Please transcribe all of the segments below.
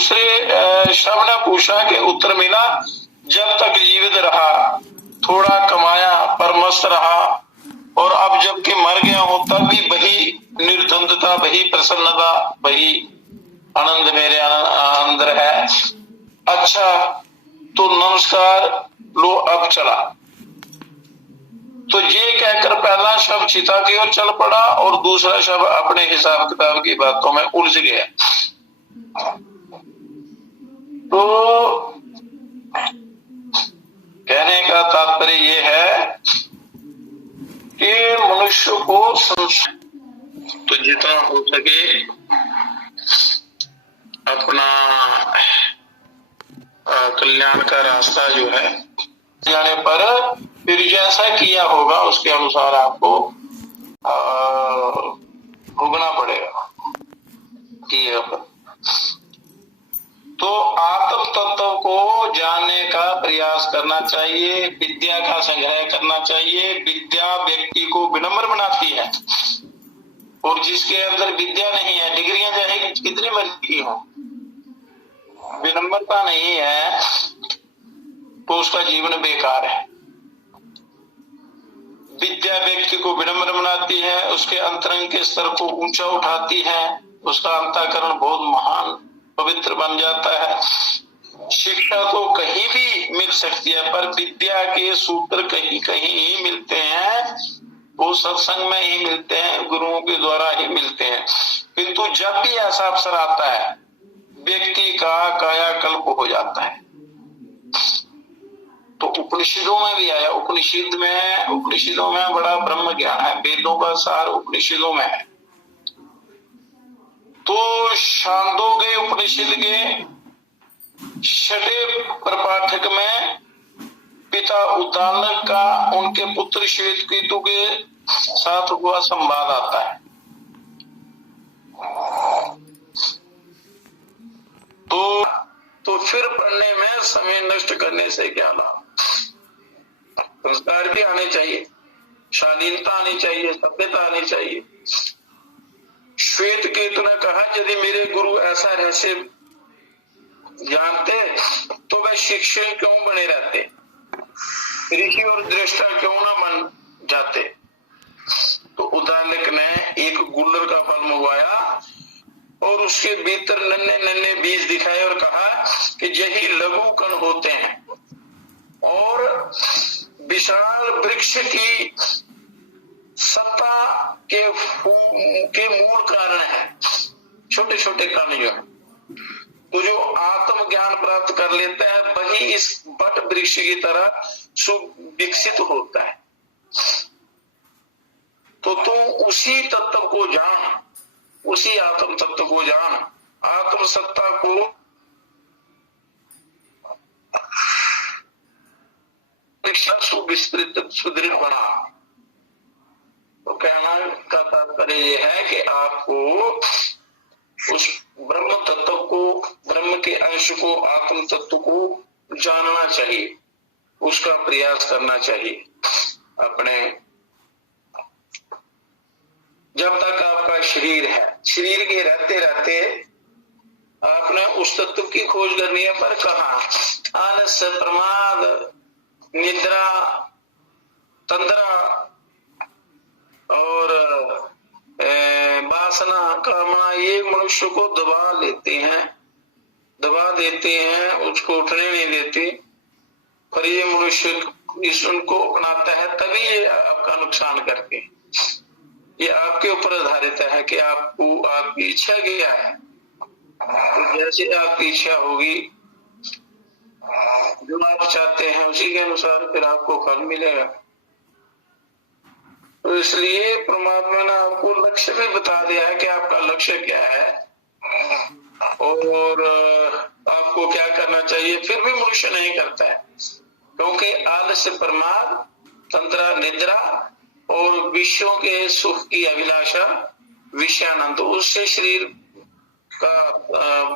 दूसरे शव ने पूछा कि उत्तर मिला, जब तक जीवित रहा थोड़ा कमाया पर मस्त रहा, और अब जबकि मर गया हूं तब भी वही निर्द्वंदता, वही प्रसन्नता, वही आनंद मेरे अंदर है। अच्छा तो नमस्कार लो अब चला। तो ये कहकर पहला शव चिता की ओर चल पड़ा और दूसरा शव अपने हिसाब किताब की बातों में उलझ गया। तो कहने का तात्पर्य ये है कि मनुष्य को तो जितना हो सके अपना कल्याण का रास्ता जो है जाने पर फिर जैसा किया होगा उसके अनुसार आपको भोगना पड़ेगा। तो आत्म तत्व को जानने का प्रयास करना चाहिए, विद्या का संग्रह करना चाहिए। विद्या व्यक्ति को विनम्र बनाती है, और जिसके अंदर विद्या नहीं है, डिग्रियां चाहे कितनी मर्जी की हो, विनम्रता नहीं है तो उसका जीवन बेकार है। विद्या व्यक्ति को विनम्र बनाती है, उसके अंतरंग के स्तर को ऊंचा उठाती है, उसका अंतःकरण बहुत महान पवित्र बन जाता है। शिक्षा तो कहीं भी मिल सकती है, पर विद्या के सूत्र कहीं कहीं ही मिलते हैं, वो सत्संग में ही मिलते हैं, गुरुओं के द्वारा ही मिलते हैं। किंतु जब भी ऐसा अवसर आता है व्यक्ति का कायाकल्प हो जाता है। तो उपनिषदों में भी आया, उपनिषदों में बड़ा ब्रह्म ज्ञान है, वेदों का सार उपनिषदों में है। तो छांदोग्य उपनिषद के छठे प्रपाठक में पिता उद्दालक का उनके पुत्र श्वेतकेतु के साथ हुआ संवाद आता है। तो फिर पढ़ने में समय नष्ट करने से क्या लाभ। संस्कार भी आने चाहिए, शालीनता आनी चाहिए, सभ्यता आनी चाहिए। श्वेतकेतु ने कहा, यदि मेरे गुरु ऐसा रहस्य जानते तो वह शिक्षक क्यों बने रहते, ऋषि और दृष्टा क्यों ना बन जाते। तो उद्दालक ने एक गुल्लर का फल मंगवाया और उसके भीतर नन्हे नन्हे बीज दिखाए और कहा कि यही लघु कण होते हैं और विशाल वृक्ष की सत्ता के मूल कारण है छोटे छोटे कण जो है। तो जो आत्म ज्ञान प्राप्त कर लेते हैं वही इस बट वृक्ष की तरह सुविकसित होता है। तो तुम उसी तत्व को जान, उसी आत्म तत्व को जान, आत्म सत्ता को सुविस्तृत सुदृढ़ बना। तो कहना का तात्पर्य यह है कि आपको उस ब्रह्म तत्व को, ब्रह्म के अंश को, आत्म तत्व को जानना चाहिए, उसका प्रयास करना चाहिए। अपने जब तक आपका शरीर है, शरीर के रहते रहते आपने उस तत्व की खोज करनी है। पर कहाँ आलस्य, प्रमाद, निद्रा, तंद्रा और वासना, कामना, ये मनुष्य को दबा लेते हैं, दबा देते हैं, उसको उठने नहीं देते। पर ये मनुष्य ईश्वर को अपनाता है तभी ये आपका नुकसान करते हैं। ये आपके ऊपर आधारित है कि आपको आपकी इच्छा क्या है। तो जैसे आपकी इच्छा होगी, जो आप चाहते हैं उसी के अनुसार फिर आपको फल मिलेगा। तो इसलिए परमात्मा ने आपको लक्ष्य भी बता दिया है कि आपका लक्ष्य क्या है और आपको क्या करना चाहिए। फिर भी मनुष्य नहीं करता है, क्योंकि आलस्य, प्रमाद, तंत्रा, निद्रा और विषयों के सुख की अभिलाषा, विषयानंद, उससे शरीर का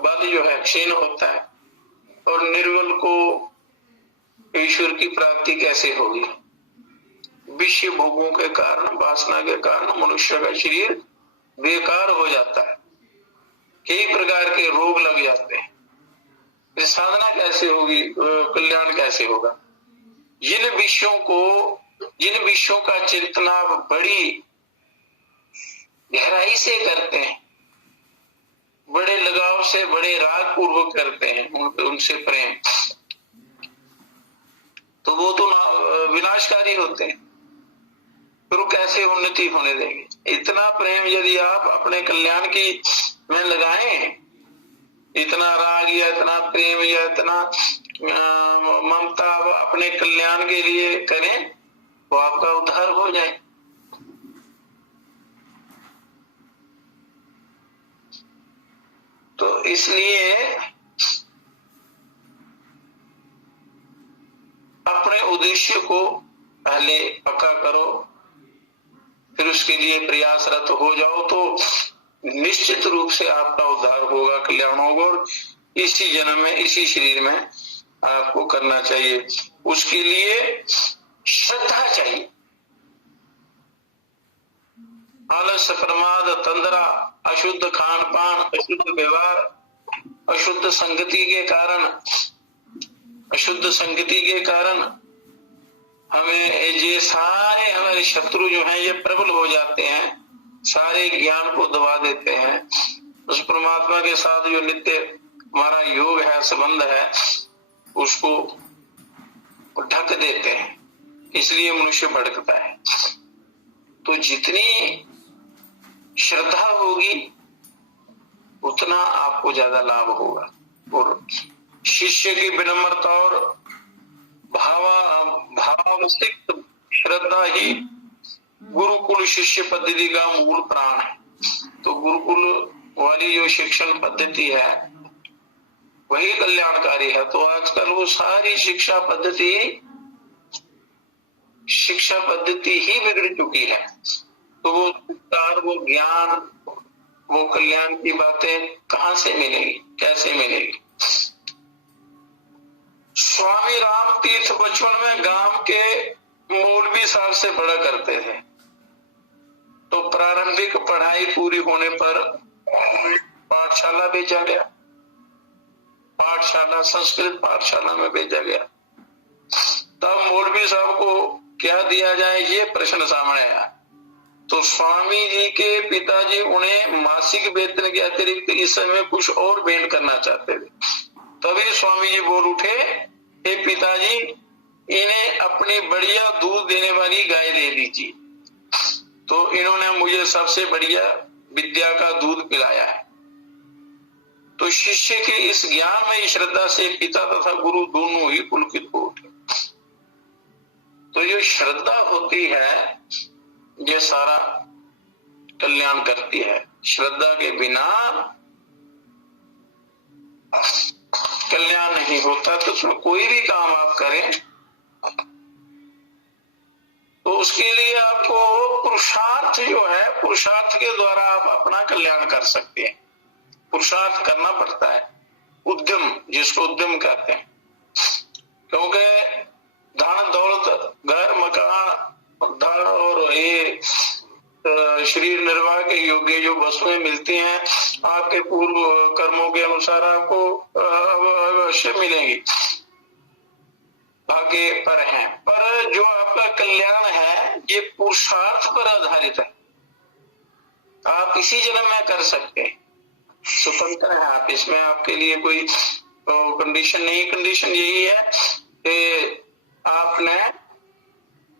बल जो है क्षीण होता है और निर्बल को ईश्वर की प्राप्ति कैसे होगी। विषय भोगों के कारण, वासना के कारण मनुष्य का शरीर बेकार हो जाता है, कई प्रकार के रोग लग जाते हैं। ये साधना कैसे होगी, कल्याण कैसे होगा? जिन विषयों का चिंतन आप बड़ी गहराई से करते हैं, बड़े लगाव से, बड़े राग पूर्वक करते हैं, उनसे प्रेम, तो वो तो विनाशकारी होते हैं, फिर वो कैसे उन्नति होने देंगे? इतना प्रेम यदि आप अपने कल्याण की में लगाएं, इतना राग या इतना प्रेम या इतना ममता अपने कल्याण के लिए करें, तो आपका उद्धार हो जाए। तो इसलिए अपने उद्देश्य को पहले पक्का करो, फिर उसके लिए प्रयासरत हो जाओ, तो निश्चित रूप से आपका उद्धार होगा, कल्याण होगा। और इसी जन्म में, इसी शरीर में आपको करना चाहिए। उसके लिए श्रद्धा चाहिए। आलस, प्रमाद, तंद्रा, अशुद्ध खान पान, अशुद्ध व्यवहार, अशुद्ध संगति के कारण हमें ये सारे हमारे शत्रु जो हैं ये प्रबल हो जाते हैं, सारे ज्ञान को दबा देते हैं। उस परमात्मा के साथ जो नित्य हमारा योग है, संबंध है, उसको ढक देते हैं, इसलिए मनुष्य भटकता है। तो जितनी श्रद्धा होगी उतना आपको ज्यादा लाभ होगा। और शिष्य की विनम्रता और भावसिक्त श्रद्धा ही गुरुकुल शिष्य पद्धति का मूल प्राण है। तो गुरुकुल वाली जो शिक्षण पद्धति है वही कल्याणकारी है। तो आजकल वो सारी शिक्षा पद्धति ही बिगड़ चुकी है। तो वो विचार, वो ज्ञान, वो कल्याण की बातें कहां से मिलेगी, कैसे मिलेगी? स्वामी राम तीर्थ बचपन में गांव के मौलवी साहब से बड़ा करते थे। तो प्रारंभिक पढ़ाई पूरी होने पर पाठशाला भेजा गया, संस्कृत पाठशाला में भेजा गया। तब मौलवी साहब को क्या दिया जाए ये प्रश्न सामने आया। तो स्वामी जी के पिताजी उन्हें मासिक वेतन के अतिरिक्त इस समय कुछ और भेंट करना चाहते थे। तभी स्वामी जी बोल उठे, हे पिताजी, इन्हें अपनी बढ़िया दूध देने वाली गाय दे दीजिए। तो इन्होंने मुझे सबसे बढ़िया विद्या का दूध पिलाया है। तो शिष्य के इस ज्ञान में श्रद्धा से पिता तथा गुरु दोनों ही पुलकित हो उठे। तो जो श्रद्धा होती है ये सारा कल्याण करती है। श्रद्धा के बिना कल्याण नहीं होता। तो उसमें कोई भी काम आप करें तो उसके लिए आपको पुरुषार्थ जो है, पुरुषार्थ के द्वारा आप अपना कल्याण कर सकते हैं। पुरुषार्थ करना पड़ता है, उद्यम, जिसको उद्यम कहते हैं। क्योंकि धन दौलत, घर मकान और ये शरीर निर्वाह के योग्य जो वस्तुएं मिलती हैं आपके पूर्व कर्मों के अनुसार आपको अवश्य मिलेंगी, भाग्य पर हैं। पर जो आपका कल्याण है ये पुरुषार्थ पर आधारित है। आप इसी जन्म में कर सकते हैं, स्वतंत्र है आप, इसमें आपके लिए कोई कंडीशन नहीं। कंडीशन यही है कि आपने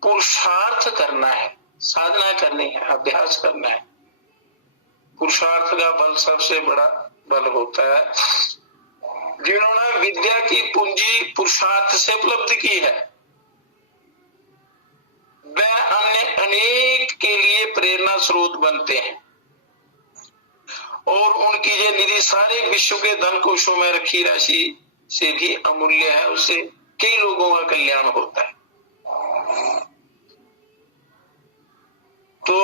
पुरुषार्थ करना है, साधना करनी है, अभ्यास करना है। पुरुषार्थ का बल सबसे बड़ा बल होता है। जिन्होंने विद्या की पूंजी पुरुषार्थ से उपलब्ध की है वह अन्य अनेक के लिए प्रेरणा स्रोत बनते हैं और उनकी ये निधि सारे विश्व के धन कोशों में रखी राशि से भी अमूल्य है। उससे कई लोगों का कल्याण होता है। तो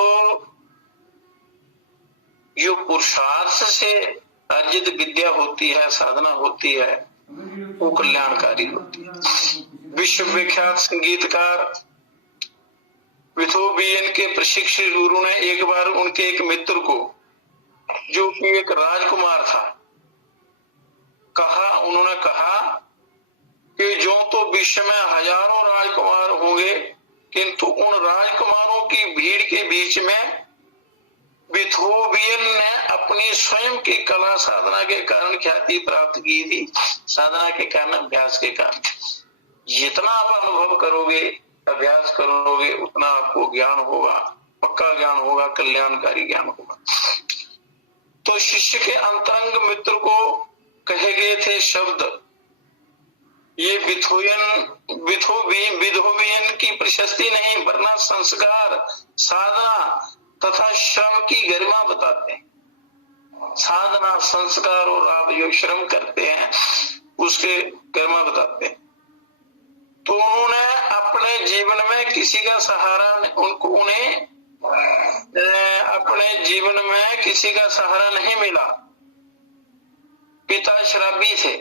जो पुरुषार्थ से अर्जित विद्या होती है, साधना होती है, वो कल्याणकारी होती है। विश्व विख्यात संगीतकार बिथोवेन के प्रशिक्षित गुरु ने एक बार उनके एक मित्र को, जो कि एक राजकुमार था, उन्होंने कहा कि जो तो विश्व में हजारों राजकुमार होंगे, किंतु उन राजकुमारों की भीड़ के बीच में बीथोवन ने अपनी स्वयं की कला साधना के कारण ख्याति प्राप्त की थी। साधना के कारण, अभ्यास के कारण। जितना आप अनुभव करोगे, अभ्यास करोगे, उतना आपको ज्ञान होगा, पक्का ज्ञान होगा, कल्याणकारी ज्ञान होगा। तो शिष्य के अंतरंग मित्र को कहे गए थे शब्द, ये बीथोवन की प्रशस्ति नहीं, वरना संस्कार, साधना तथा श्रम की गरिमा बताते हैं। साधना, संस्कार और आप जो श्रम करते हैं उसके गरिमा बताते हैं। तो उन्होंने अपने जीवन में किसी का सहारा, उन्हें अपने जीवन में किसी का सहारा नहीं मिला। पिता शराबी थे,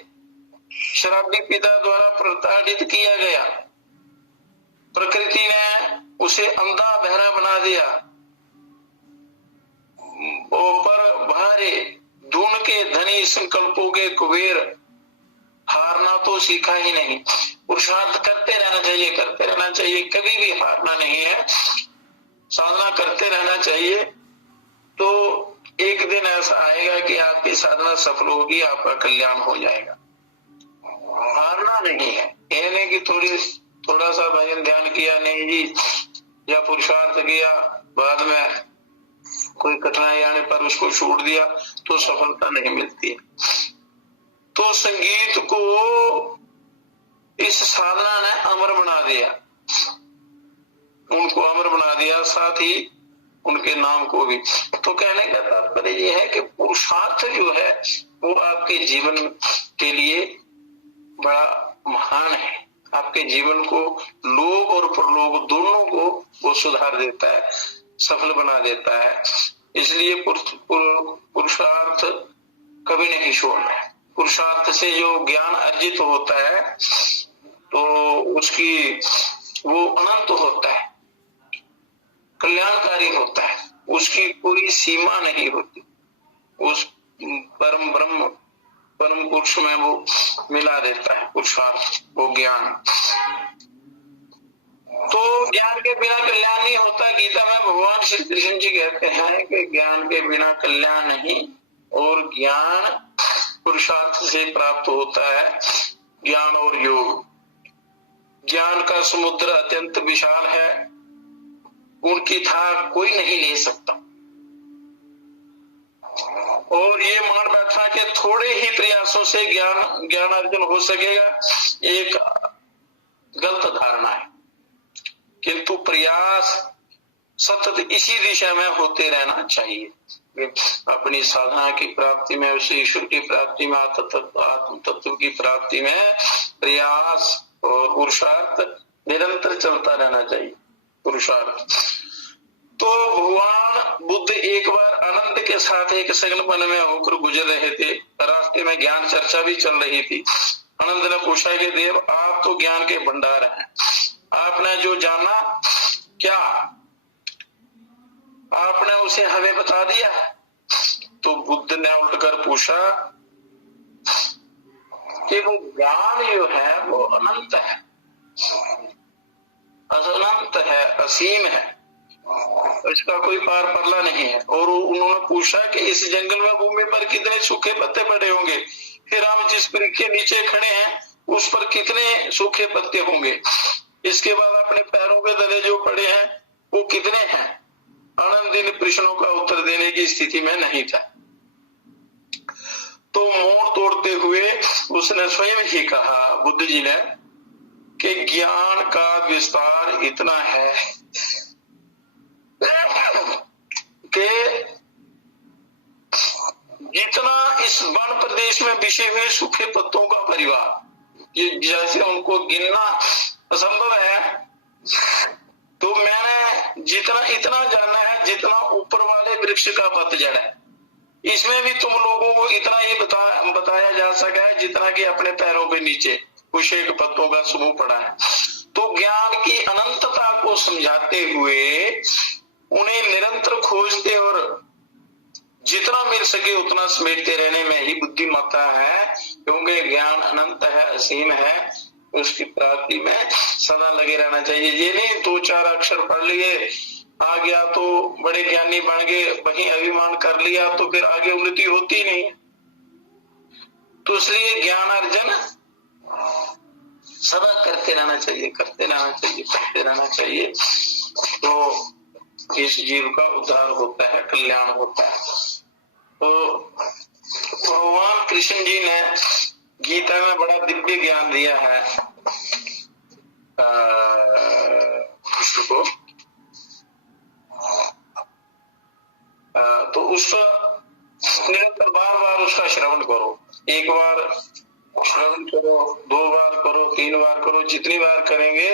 शराबी पिता द्वारा प्रताड़ित किया गया। प्रकृति ने उसे अंधा बहरा बना दिया। ऊपर भारे धून के धनी संकल्पों के कुबेर, हारना तो सीखा ही नहीं। पुरुषार्थ करते रहना चाहिए, करते रहना चाहिए, कभी भी हारना नहीं है। साधना करते रहना चाहिए। तो एक दिन ऐसा आएगा कि आपकी साधना सफल होगी, आपका कल्याण हो जाएगा। हारना नहीं है। यह नहीं कि थोड़ा सा भजन ध्यान किया नहीं जी, या पुरुषार्थ किया, बाद में कोई कठिनाई आने पर उसको छोड़ दिया, तो सफलता नहीं मिलती। तो संगीत को इस साधना ने अमर बना दिया, उनको अमर बना दिया, साथ ही उनके नाम को भी। तो कहने का तात्पर्य यह है कि पुरुषार्थ जो है वो आपके जीवन के लिए बड़ा महान है। आपके जीवन को, लोक और परलोक दोनों को वो सुधार देता है, सफल बना देता है। इसलिए पुरुषार्थ कभी नहीं छोड़ना है। पुरुषार्थ से जो ज्ञान अर्जित होता है तो उसकी वो अनंत होता है, कल्याणकारी होता है, उसकी कोई सीमा नहीं होती। उस परम ब्रह्म, परम पुरुष में वो मिला देता है पुरुषार्थ, वो ज्ञान। तो ज्ञान के बिना कल्याण नहीं होता। गीता में भगवान श्री कृष्ण जी कहते हैं कि ज्ञान के बिना कल्याण नहीं, और ज्ञान पुरुषार्थ से प्राप्त होता है। ज्ञान और योग, ज्ञान का समुद्र अत्यंत विशाल है, उनकी था कोई नहीं ले सकता। और ये मान बैठा कि थोड़े ही प्रयासों से ज्ञान अर्जन हो सकेगा, एक गलत धारणा है। किंतु प्रयास सतत इसी दिशा में होते रहना चाहिए। अपनी साधना की प्राप्ति में, उसे ईश्वर की प्राप्ति में, आत्म तत्व की प्राप्ति में प्रयास और पुरुषार्थ निरंतर चलता रहना चाहिए। पुरुषार्थ। तो भगवान बुद्ध एक बार आनंद के साथ एक सगन में होकर गुजर रहे थे। रास्ते में ज्ञान चर्चा भी चल रही थी। आनंद ने पूछा कि देव, आप तो ज्ञान के भंडार हैं, आपने जो जाना क्या आपने उसे हमें बता दिया? तो बुद्ध ने उलटकर पूछा कि वो ज्ञान जो है वो अनंत है, अनंत है, असीम है, इसका कोई पार परला नहीं है। और उन्होंने पूछा कि इस जंगल में भूमि पर कितने सूखे पत्ते पड़े होंगे, फिर हम जिस वृक्ष के नीचे खड़े हैं उस पर कितने सूखे पत्ते होंगे, इसके बाद अपने पैरों के तले जो पड़े हैं वो कितने हैं? आनंद इन प्रश्नों का उत्तर देने की स्थिति में नहीं था। तो मोड़ तोड़ते हुए उसने स्वयं ही कहा, बुद्ध जी ने, कि ज्ञान का विस्तार इतना है कि जितना इस वन प्रदेश में बिछे हुए सूखे पत्तों का परिवार, ये जैसे उनको गिनना असंभव है, तो मैंने जितना इतना जाना है जितना ऊपर वाले वृक्ष का पतझड़ है, इसमें भी तुम लोगों को इतना ही बताया जा सका है जितना कि अपने पैरों के नीचे कुछ एक पत्तों का समूह पड़ा है। तो ज्ञान की अनंतता को समझाते हुए, उन्हें निरंतर खोजते और जितना मिल सके उतना समेटते रहने में ही बुद्धिमत्ता है, क्योंकि ज्ञान अनंत है, असीम है। उसकी प्राप्ति में सदा लगे रहना चाहिए। ये नहीं 2-4 अक्षर पढ़ लिए, आ गया तो बड़े ज्ञानी बन गए, वहीं अभिमान कर लिया तो फिर आगे उन्नति होती नहीं। तो इसलिए ज्ञान अर्जन सदा करते रहना चाहिए, करते रहना चाहिए, करते रहना चाहिए, तो इस जीव का उद्धार होता है, कल्याण होता है। तो भगवान कृष्ण जी ने गीता में बड़ा दिव्य ज्ञान दिया है मनुष्य को। तो उसका निरंतर बार बार उसका श्रवण करो। एक बार श्रवण करो, 2 बार करो, 3 बार करो, जितनी बार करेंगे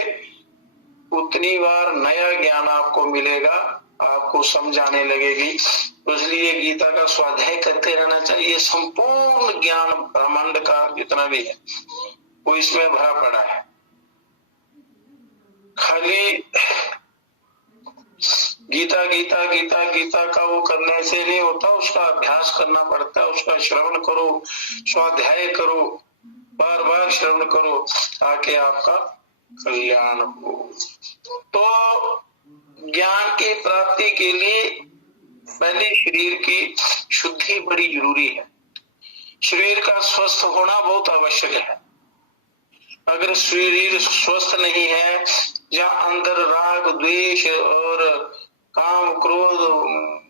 उतनी बार नया ज्ञान आपको मिलेगा, आपको समझ आने लगेगी। तो इसलिए गीता का स्वाध्याय करते रहना चाहिए। संपूर्ण ज्ञान ब्रह्मांड का जितना भी है वो इसमें भरा पड़ा है। खाली गीता गीता गीता गीता का वो करने से नहीं होता, उसका अभ्यास करना पड़ता है। उसका श्रवण करो, स्वाध्याय करो, बार बार श्रवण करो, ताकि आपका कल्याण हो। तो ज्ञान की प्राप्ति के लिए पहले शरीर की शुद्धि बड़ी जरूरी है। शरीर का स्वस्थ होना बहुत आवश्यक है। अगर शरीर स्वस्थ नहीं है, या अंदर राग द्वेष और काम क्रोध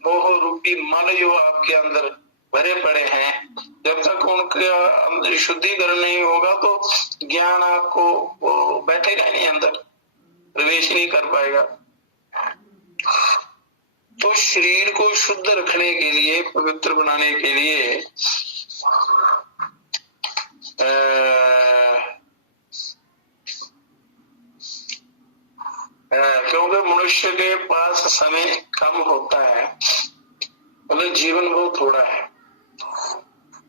मोह रूपी मल जो आपके अंदर भरे पड़े हैं, जब तक उनका शुद्धिकरण नहीं होगा तो ज्ञान आपको वो बैठेगा नहीं, अंदर प्रवेश नहीं कर पाएगा। तो शरीर को शुद्ध रखने के लिए, पवित्र बनाने के लिए क्योंकि मनुष्य के पास समय कम होता है, मतलब जीवन बहुत थोड़ा है,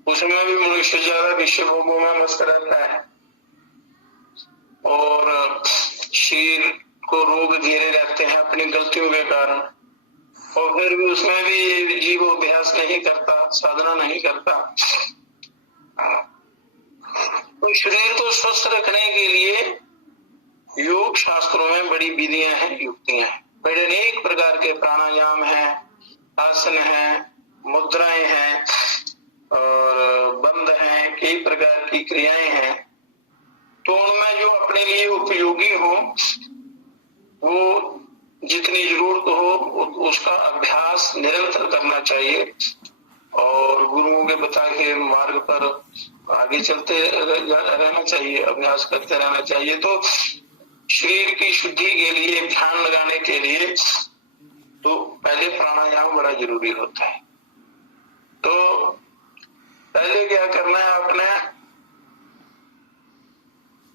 उसमें भी मनुष्य ज्यादा विषय भोगों में मस्त रहता है और शरीर को रोग घेरे रहते हैं अपनी गलतियों के कारण। और फिर भी उसमें भी जीव अभ्यास नहीं करता, साधना नहीं करता। तो शरीर को स्वस्थ रखने के लिए योग शास्त्रों में बड़ी विधियां हैं, युक्तियां हैं। बड़े अनेक प्रकार के प्राणायाम हैं, आसन हैं, मुद्राएं हैं और बंद हैं, कई प्रकार की क्रियाएं हैं। तो उनमें जो अपने लिए उपयोगी हो, वो जितनी जरूरत हो उसका अभ्यास निरंतर करना चाहिए और गुरुओं के बता के मार्ग पर आगे चलते रहना चाहिए, अभ्यास करते रहना चाहिए। तो शरीर की शुद्धि के लिए, ध्यान लगाने के लिए तो पहले प्राणायाम बड़ा जरूरी होता है। तो पहले क्या करना है, आपने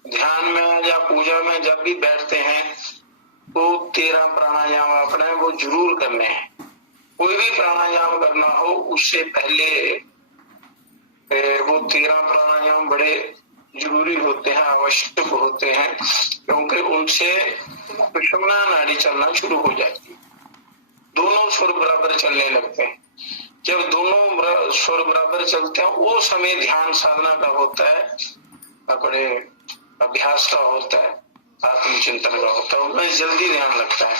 ध्यान में या पूजा में जब भी बैठते हैं तो 13 प्राणायाम आपने वो जरूर करने हैं। कोई भी प्राणायाम करना हो उससे पहले वो 13 प्राणायाम बड़े जरूरी होते हैं, आवश्यक होते हैं, क्योंकि उनसे सुषुम्ना नाड़ी चलना शुरू हो जाती है। दोनों स्वर बराबर चलने लगते हैं। जब दोनों स्वर बराबर चलते हैं वो समय ध्यान साधना का होता है, अपने अभ्यास का होता है, आत्मचिंतन का होता है, उनमें जल्दी ध्यान लगता है।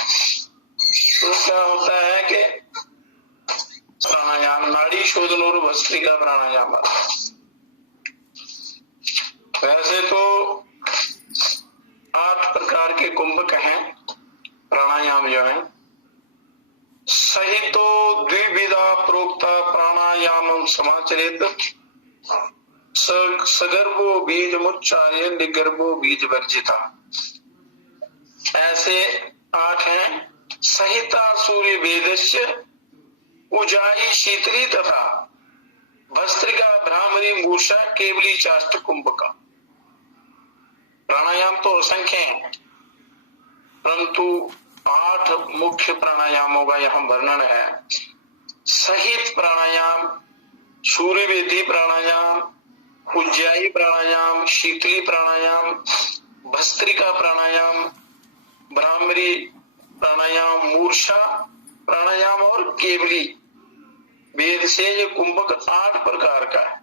तो क्या होता है कि प्राणायाम नाड़ी शोधन और भस्त्रिका प्राणायाम आता है। वैसे तो 8 प्रकार के कुंभक हैं प्राणायाम जो है। सही तो द्विविधा प्रोक्ता प्राणायाम समाचरित सगर्भो बीज मुच्चार्य निगर्भो बीज वर्जिता। ऐसे 8 हैं। सहिता सूर्य वेदस्य उजाई शीतली तथा भस्त्रिका भ्रामरी मूर्छा केवली चाष्ट कुंभका। प्राणायाम तो असंख्य हैं, परंतु 8 मुख्य प्राणायामों का यहाँ वर्णन है। सहित प्राणायाम, सूर्यवेदी प्राणायाम, उज्जाई प्राणायाम, शीतली प्राणायाम, भस्त्रिका प्राणायाम, भ्रामरी प्राणायाम, मूर्छा प्राणायाम और केवली वेद से ये कुंभक 8 प्रकार का है।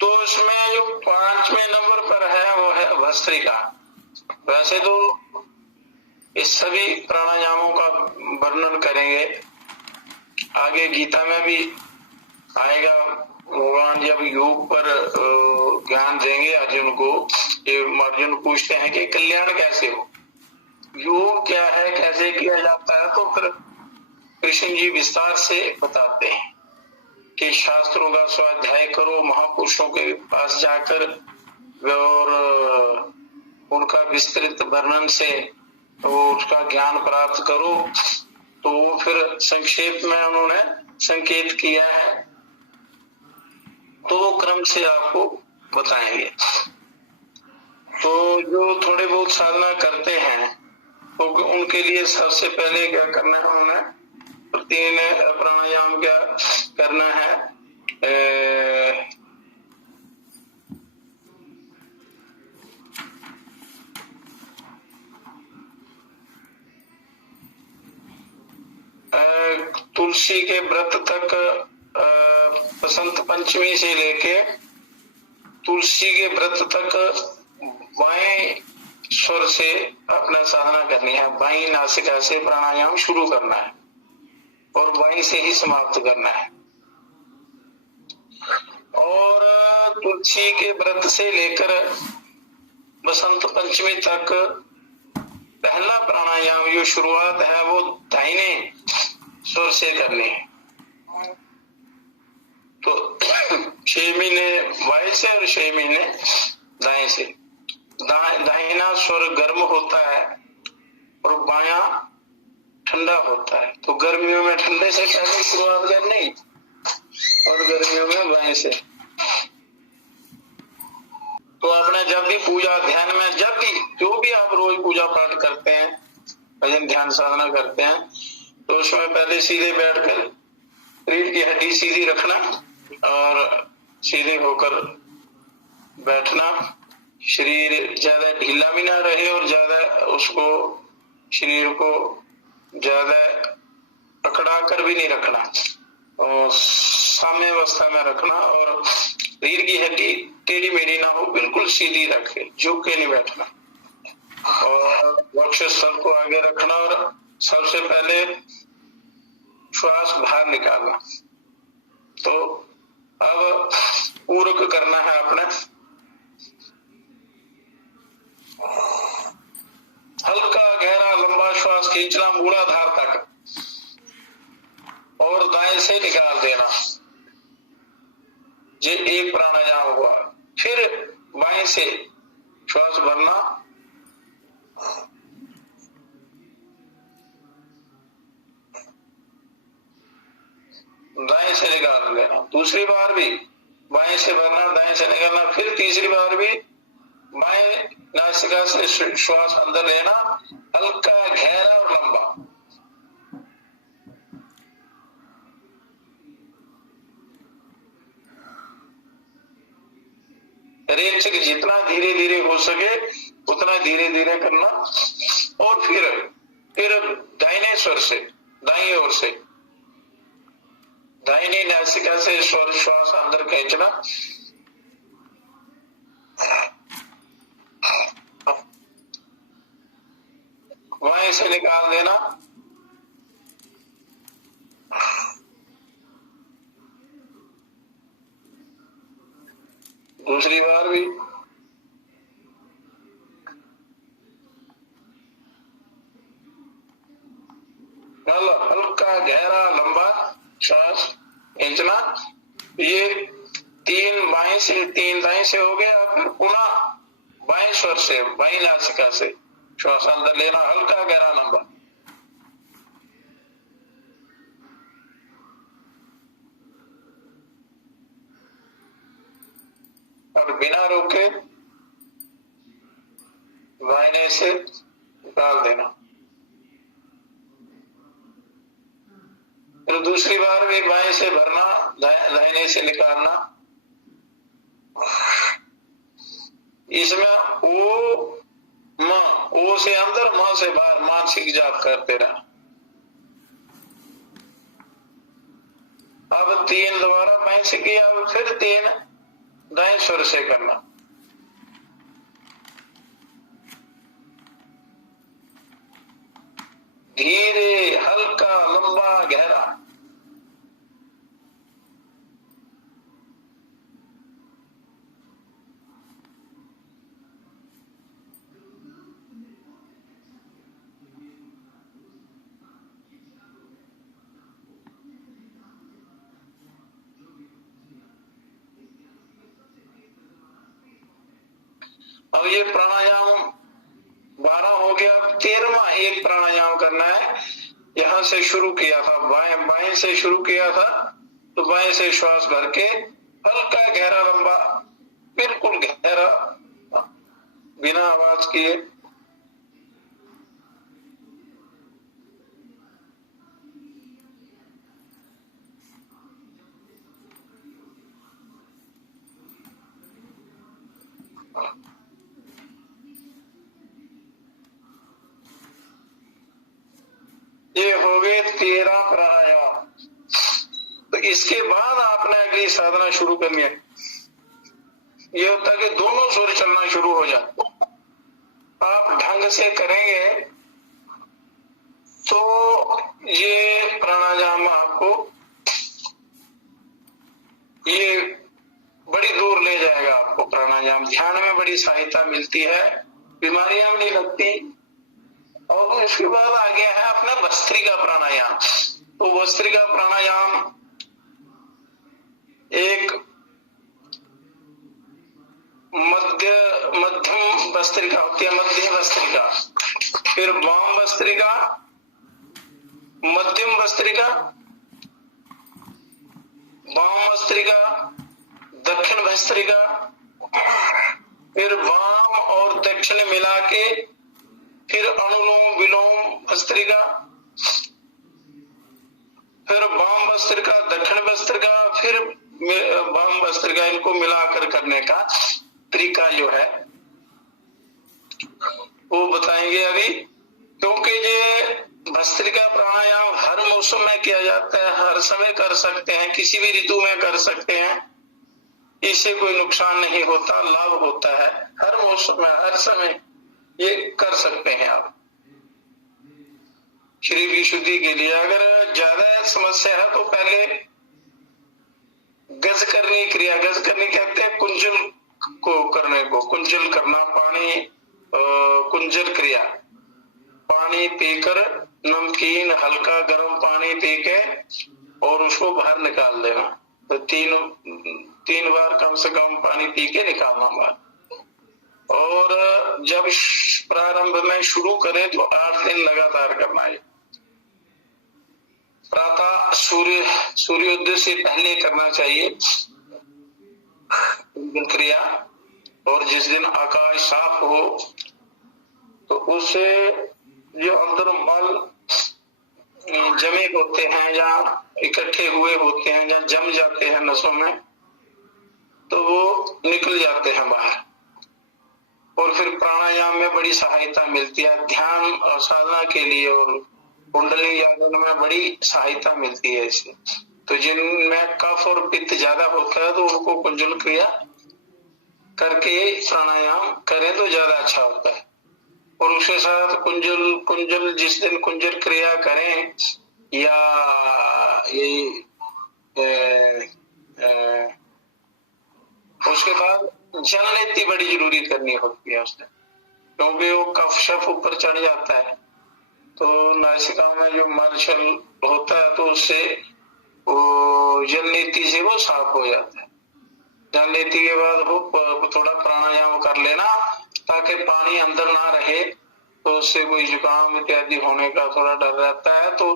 तो इसमें जो 5वें नंबर पर है वो है भस्त्रिका। वैसे तो इस सभी प्राणायामों का वर्णन करेंगे, आगे गीता में भी आएगा। भगवान जब योग पर ज्ञान देंगे अर्जुन को, अर्जुन पूछते हैं कि कल्याण कैसे हो, योग क्या है, कैसे किया जाता है, तो फिर कृष्ण जी विस्तार से बताते हैं कि शास्त्रों का स्वाध्याय करो, महापुरुषों के पास जाकर और उनका विस्तृत वर्णन से उसका ज्ञान प्राप्त करो। तो फिर संक्षेप में उन्होंने संकेत किया है, तो वो क्रम से आपको बताएंगे। तो जो थोड़े बहुत साधना करते हैं तो उनके लिए सबसे पहले क्या करना है, उन्हें प्रतिदिन प्राणायाम क्या करना है, तुलसी के व्रत तक बसंत पंचमी से लेके तुलसी के व्रत तक बाएं स्वर से अपना साधना करनी है। बाई नासिका से प्राणायाम शुरू करना है और बाई से ही समाप्त करना है। और तुलसी के व्रत से लेकर बसंत पंचमी तक पहला प्राणायाम जो शुरुआत है वो दाहिने स्वर से करनी है। तो 6 महीने बाएं से और 6 महीने दाएं से। दाहिना स्वर गर्म होता है और बायां ठंडा होता है। तो गर्मियों में ठंडे से पहले शुरुआत करनी और गर्मियों में बाएं से। तो आपने जब भी पूजा ध्यान में, जब भी जो भी आप रोज पूजा पाठ करते हैं, भजन ध्यान साधना करते हैं, तो उसमें पहले सीधे बैठकर रीढ़ की हड्डी सीधी रखना और सीधे होकर बैठना। शरीर ज्यादा ढीला भी ना रहे और ज्यादा उसको शरीर को ज्यादा अकड़ा कर भी नहीं रखना और साम्य अवस्था में रखना। और रीढ़ की हड्डी टेढ़ी मेढ़ी ना हो, बिल्कुल सीधी रखे, झुक के नहीं बैठना। और वक्षस्थल को आगे रखना और सबसे पहले श्वास बाहर निकालना। तो अब पूरक करना है अपने, हल्का गहरा लंबा श्वास खींचना मूलाधार तक और दाएं से निकाल देना। ये एक प्राणायाम हुआ। फिर बाएं से श्वास भरना, दाएं से निकाल लेना। दूसरी बार भी बाएं से भरना, दाएं से निकालना। फिर तीसरी बार भी बाएं नासिका से श्वास अंदर लेना, हल्का गहरा और लंबा। रेचक जितना धीरे धीरे हो सके उतना धीरे धीरे करना। और फिर दाहिने स्वर से, दाईं ओर से, दाहिनी नासिका से स्वर श्वास अंदर खींचना, बाएं से निकाल देना। दूसरी बार भी हल्का गहरा लंबा श्वास खींचना। ये 3 बाएं से 3 दाएं से हो गया। पुनः बाएं स्वर से, बाएं नासिका से श्वास अंदर लेना, हल्का गहरा लंबा। और बिना रोके दाहिने से निकाल देना। फिर दूसरी बार भी बाएं से भरना, दाहिने से निकालना। इसमें ओ से अंदर, म से बाहर मानसिक जाप करते रहना। अब 3 दोबारा बाएं से किया, अब फिर 3 दाएं स्वर से करना। धीरे, हल्का, लंबा, गहरा। अब ये प्राणायाम 12 हो गया। 13वां एक प्राणायाम करना है। यहां से शुरू किया था, बाएं से शुरू किया था, तो बाएं से श्वास भर के हल्का, गहरा, लंबा, बिल्कुल गहरा, बिना आवाज किए। ये हो गए 13 प्राणायाम। तो इसके बाद आपने अगली साधना शुरू करनी है। ये होता है कि दोनों सुर चलना शुरू हो जाए। आप ढंग से करेंगे तो ये प्राणायाम आपको ये बड़ी दूर ले जाएगा। आपको प्राणायाम ध्यान में बड़ी सहायता मिलती है, बीमारियां नहीं लगती। और इसके बाद आ गया है अपना भस्त्रिका प्राणायाम। तो भस्त्रिका प्राणायाम एक मध्यम भस्त्रिका होती है, मध्य भस्त्रिका, फिर वाम भस्त्रिका, मध्यम भस्त्रिका, वाम भस्त्रिका, दक्षिण भस्त्रिका, फिर वाम और दक्षिण मिला के फिर अनुलोम विलोम भस्त्रिका, फिर वाम भस्त्रिका, दक्षिण भस्त्रिका, फिर वाम भस्त्रिका। इनको मिलाकर करने का तरीका जो है वो बताएंगे अभी। क्योंकि ये भस्त्रिका प्राणायाम हर मौसम में किया जाता है, हर समय कर सकते हैं, किसी भी ऋतु में कर सकते हैं। इससे कोई नुकसान नहीं होता, लाभ होता है। हर मौसम में, हर समय ये कर सकते हैं आप शरीर की शुद्धि के लिए। अगर ज्यादा समस्या है तो पहले गज करनी क्रिया, गज करनी कहते हैं कुंजल को करने को, कुंजल करना, पानी कुंजल क्रिया। पानी पीकर, नमकीन हल्का गर्म पानी पी के और उसको बाहर निकाल देना। तो 3 बार कम से कम पानी पी के निकालना बाहर। और जब प्रारंभ में शुरू करें तो 8 दिन लगातार करना है। प्रातः सूर्योदय से पहले करना चाहिए क्रिया। और जिस दिन आकाश साफ हो तो उससे जो अंदर मल जमे होते हैं या इकट्ठे हुए होते हैं या जम जाते हैं नसों में, तो वो निकल जाते हैं बाहर। और फिर प्राणायाम में बड़ी सहायता मिलती है, ध्यान और साधना के लिए और कुंडली जागरण में बड़ी सहायता मिलती है इससे। तो जिनमें कफ और पित्त ज्यादा होता है तो उनको कुंजल क्रिया करके प्राणायाम करें तो ज्यादा अच्छा होता है। और उसके साथ कुंजल जिस दिन कुंजल क्रिया करें या ये उसके बाद जलनेती बड़ी जरूरी करनी होती है उसमें। क्योंकि वो कफ शफ ऊपर चढ़ जाता है तो नासिका में जो मल छल होता है तो उससे वो जलनेती से वो साफ हो जाता है। जलनेती के बाद वो थोड़ा प्राणायाम कर लेना ताकि पानी अंदर ना रहे, तो उससे कोई जुकाम इत्यादि होने का थोड़ा डर रहता है। तो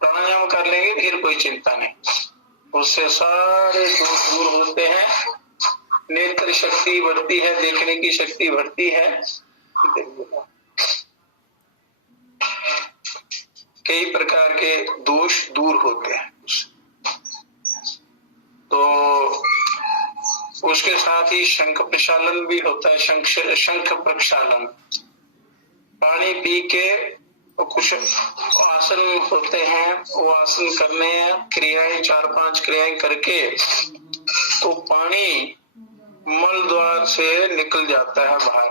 प्राणायाम कर लेंगे फिर कोई चिंता नहीं, उससे सारे दूर होते हैं। नेत्र शक्ति बढ़ती है, देखने की शक्ति बढ़ती है, कई प्रकार के दोष दूर होते हैं। तो उसके साथ ही शंख प्रक्षालन भी होता है। शंख प्रक्षालन पानी पी के कुछ आसन होते हैं, वो आसन करने हैं, क्रियाएं 4-5 क्रियाएं करके तो पानी मल द्वार से निकल जाता है बाहर।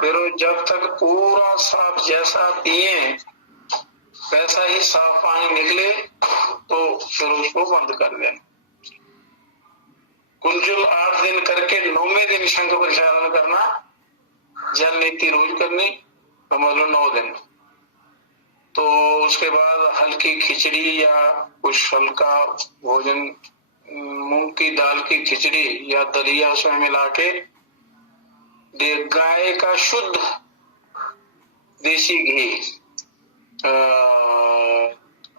फिर जब तक पूरा साफ जैसा पिए वैसा ही साफ पानी निकले तो फिर उसको बंद कर देना। कुंजुल 8 दिन करके 9वें दिन शंख प्रक्षालन करना, जल नीति रोज करनी, तो मतलब 9 दिन। तो उसके बाद हल्की खिचड़ी या कुछ हल्का भोजन, मूंग की दाल की खिचड़ी या दलिया उसमें मिला के गाय का शुद्ध देसी घी,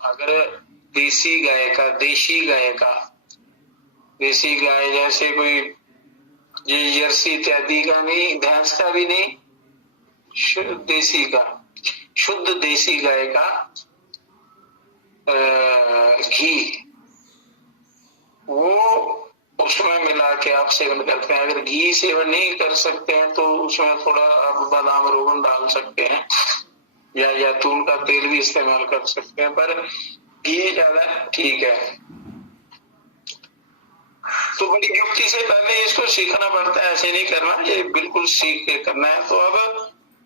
अगर देसी गाय जैसे कोई जर्सी इत्यादि का नहीं, भैंस का भी नहीं, शुद्ध देसी गाय का घी, वो उसमें मिला के आप सेवन करते हैं। अगर घी सेवन नहीं कर सकते हैं तो उसमें थोड़ा आप बादाम रोगन डाल सकते हैं या जैतून का तेल भी इस्तेमाल कर सकते हैं, पर घी ज्यादा ठीक है। तो बड़ी युक्ति से पहले इसको सीखना पड़ता है, ऐसे नहीं करना, ये बिल्कुल सीख के करना है। तो अब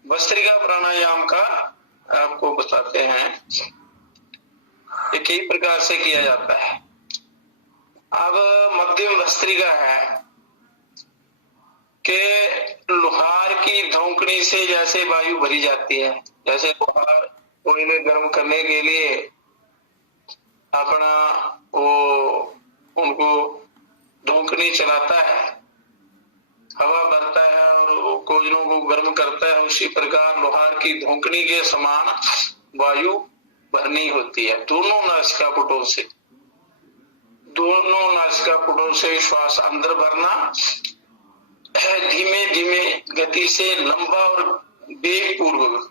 भस्त्रिका प्राणायाम का आपको बताते हैं, ये कई प्रकार से किया जाता है। अब मध्यम भस्त्रिका है कि लोहार की धौंकनी से जैसे वायु भरी जाती है, जैसे लोहार कोयले गर्म करने के लिए अपना वो उनको धौंकनी चलाता है, हवा भरता है और कोयलों को गर्म करता है, उसी प्रकार लोहार की धौंकनी के समान वायु भरनी होती है। दोनों नासिकापुटों से श्वास अंदर भरना, धीमे धीमे गति से लंबा और वेग पूर्वक,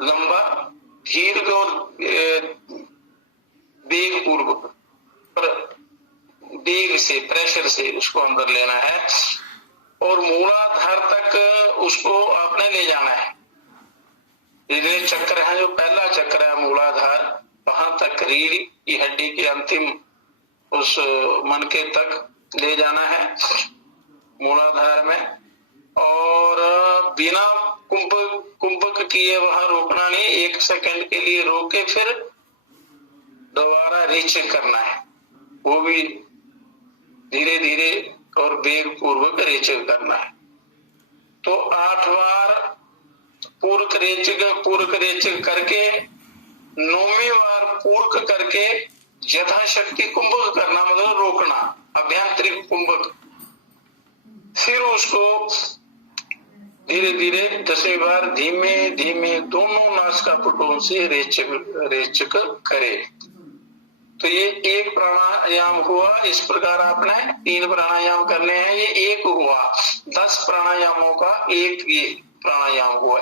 लंबा दीर्घ और वेग पूर्वक, वेग से प्रेशर से उसको अंदर लेना है और मूलाधार तक उसको आपने ले जाना है। ये चक्र है, जो पहला चक्र है मूलाधार, वहां तक रीढ़ की हड्डी के अंतिम उस मनके तक ले जाना है मूलाधार में, और बिना कुंभक किए वहां रोकना नहीं, 1 सेकंड के लिए रोक के फिर दोबारा रीचेक करना है, वो भी धीरे धीरे और वेग पूर्वक रेचक करना है। तो 8 बार पूरक रेचक करके 9वीं बार पूरक करके यथाशक्ति कुंभक करना, मतलब रोकना, अभ्यंतरिक कुंभक। फिर उसको धीरे धीरे 10वीं बार धीमे धीमे दोनों नासिकापुटों से रेचक करे। तो ये एक प्राणायाम हुआ। इस प्रकार आपने 3 प्राणायाम करने हैं, ये एक हुआ। 10 प्राणायामों का एक ये प्राणायाम हुआ,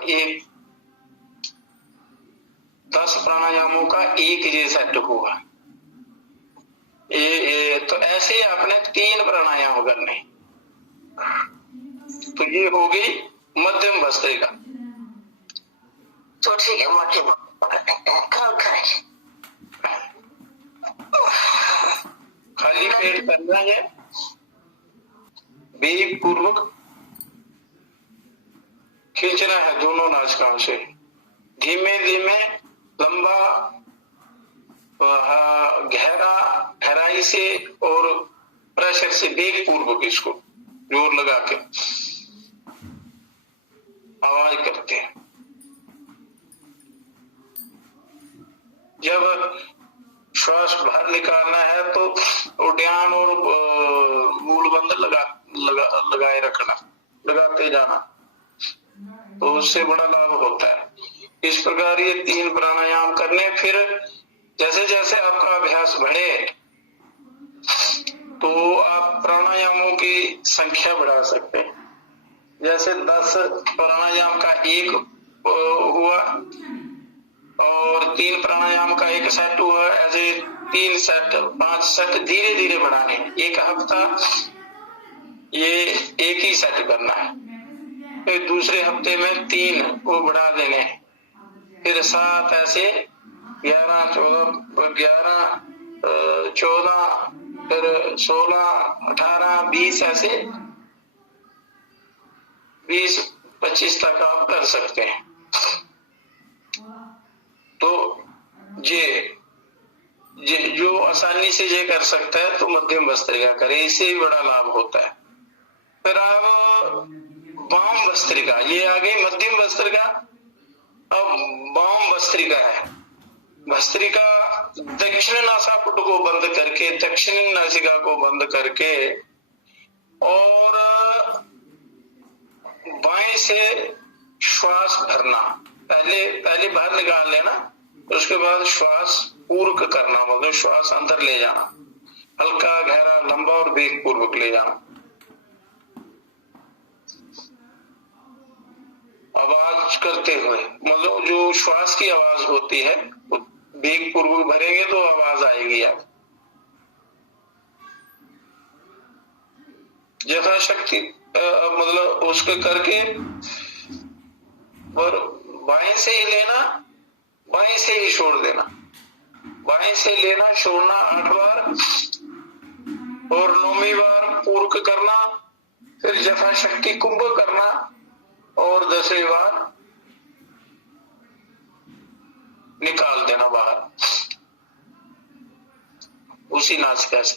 10 प्राणायामों का एक ये सेट हुआ। तो ऐसे ही आपने 3 प्राणायाम करने। तो ये हो गई मध्यम भस्त्रिका। तो ठीक है, मध्यम खाली पेट करना है, वेग पूर्वक खींचना है दोनों नासिकाओं से, धीमे धीमे लंबा गहराई से और प्रेशर से वेग पूर्वक इसको जोर लगा के आवाज करते हैं। जब श्वास बाहर निकालना है तो उड्यान और मूलबंध लगाए रखना, लगाते जाना, तो उससे बड़ा लाभ होता है। इस प्रकार ये 3 प्राणायाम करने। फिर जैसे जैसे आपका अभ्यास बढ़े तो आप प्राणायामों की संख्या बढ़ा सकते हैं। जैसे 10 प्राणायाम का एक हुआ और 3 प्राणायाम का एक सेट हुआ, ऐसे 3 सेट 5 सेट धीरे धीरे बढ़ाने हैं। 1 हफ्ता ये एक ही सेट करना है, फिर दूसरे हफ्ते में 3 वो बढ़ा देने हैं, फिर 7 ऐसे 11 14 फिर 16 18 20 ऐसे 20-25 तक आप कर सकते हैं। तो ये जो आसानी से ये कर सकता है तो मध्यम भस्त्रिका करे, इससे भी बड़ा लाभ होता है। फिर अब वाम भस्त्रिका, ये आ गई मध्यम भस्त्रिका। अब वाम भस्त्रिका है। भस्त्रिका दक्षिण नासापुट को बंद करके, दक्षिणी नासिका को बंद करके और बाएं से श्वास भरना। पहले बाहर निकाल लेना, उसके बाद श्वास पूर्वक करना, मतलब श्वास अंदर ले जाना, हल्का गहरा लंबा और वेग पूर्वक ले जाना। आवाज करते हुए, मतलब जो श्वास की आवाज होती है वेग पूर्वक भरेंगे तो आवाज आएगी। आप यथाशक्ति मतलब उसको करके और बाएं से ही लेना, बाएं से ही छोड़ देना। बाएं से लेना, छोड़ना 8 बार और 9वीं बार पूर्वक करना, फिर यथाशक्ति कुंभ करना और 10वीं बार निकाल देना बाहर उसी नासिका से।